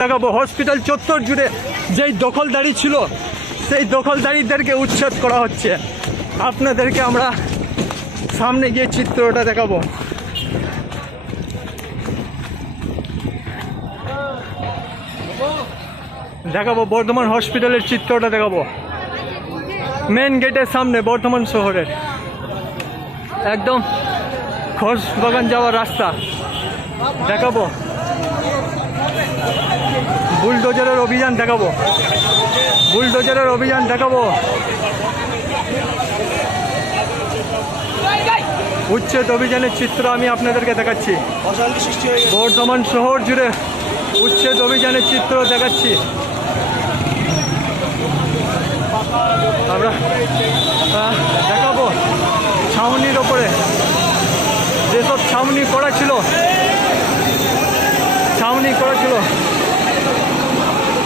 দেখাবো হসপিটাল চত্বর জুড়ে যেই দখলদারি ছিল সেই দখলদারিদেরকে উচ্ছেদ করা হচ্ছে। আপনাদেরকে আমরা সামনে গিয়ে চিত্রটা দেখাবো। বর্ধমান হসপিটালের চিত্রটা দেখাবো। মেন গেটের সামনে বর্ধমান শহরের একদম ঘোষবাগান যাওয়ার রাস্তা দেখাবো। বুলডোজারের অভিযান দেখাবো। উচ্ছেদ অভিযানের চিত্র আমি আপনাদেরকে দেখাচ্ছি। বর্ধমান শহর জুড়ে উচ্ছেদ অভিযানের চিত্র দেখাচ্ছি। আমরা দেখাবো ছাউনির ওপরে যেসব ছাউনি করা ছিল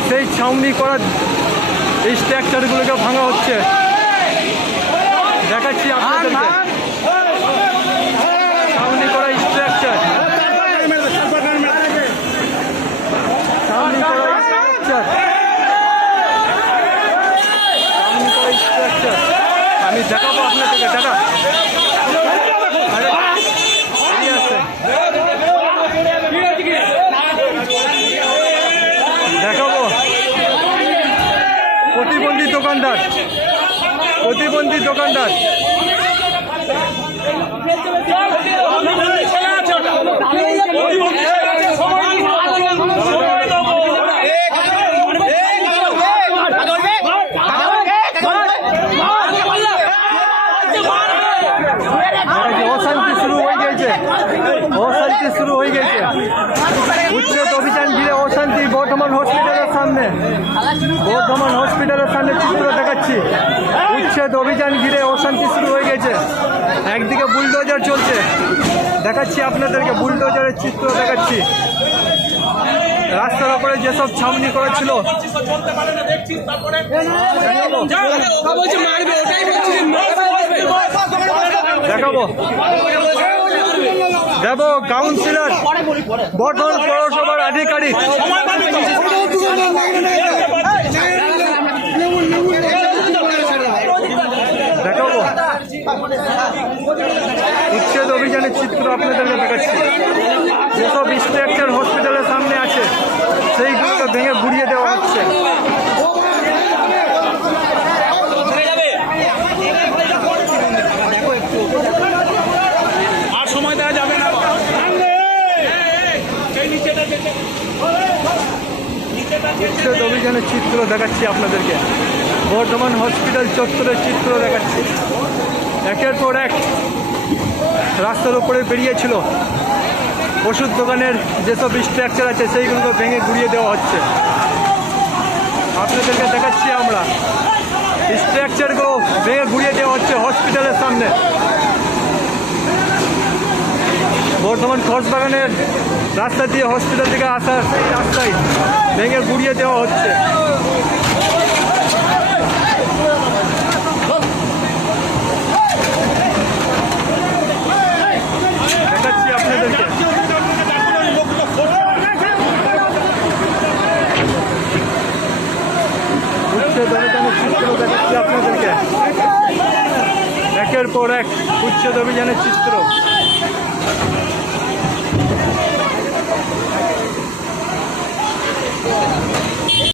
সেই ছাউনি করা এই স্ট্রাকচারগুলোকে ভাঙা হচ্ছে। দেখাচ্ছি আপনাদেরকে ছাউনি করা স্ট্রাকচার। আমি দেখাবো আপনাদেরকে। দেখাবো প্রতিবন্ধী দোকানদার অশান্তি শুরু হয়ে গেছে। উচ্ছেদ অভিযান ঘিরে অশান্তি বর্ধমান হসপিটালের সামনে চিত্র দেখাচ্ছি। উচ্ছেদ অভিযান ঘিরে অশান্তি শুরু হয়ে গেছে। একদিকে বুলডোজার চলছে, দেখাচ্ছি আপনাদেরকে বুলডোজারের চিত্র দেখাচ্ছি। রাস্তার ওপরে যেসব ছাউনি করা ছিল দেখাবো। কাউন্সিলর বর্ধমান পৌরসভার আধিকারিক দেখাবো। উচ্ছেদ অভিযানের চিত্র আপনাদেরকে দেখাচ্ছি। যেসব স্ট্রাকচার হসপিটালের সামনে আছে সেইগুলোকে ভেঙে গুড়িয়ে দেওয়া হচ্ছে। আর সময় দেওয়া যাবে না। উচ্ছেদ অভিযানের চিত্র দেখাচ্ছি আপনাদেরকে। বর্ধমান হসপিটাল চত্বরের চিত্র দেখাচ্ছি। একের পর এক রাস্তার উপরে বেরিয়েছিল ওষুধ দোকানের যেসব স্ট্রাকচার আছে সেইগুলো ভেঙে গুড়িয়ে দেওয়া হচ্ছে। আপনাদেরকে দেখাচ্ছি আমরা স্ট্রাকচারগুলো ভেঙে গুড়িয়ে দেওয়া হচ্ছে হসপিটালের সামনে। বর্ধমান ঘোষবাগানের রাস্তা দিয়ে হসপিটাল থেকে আসার রাস্তায় ভেঙে গুড়িয়ে দেওয়া হচ্ছে। দেখাচ্ছি আপনাদেরকে উচ্ছেদ অভিযানের চিত্র দেখাচ্ছি আপনাদেরকে। একের পর এক উচ্ছেদ অভিযানের চিত্র।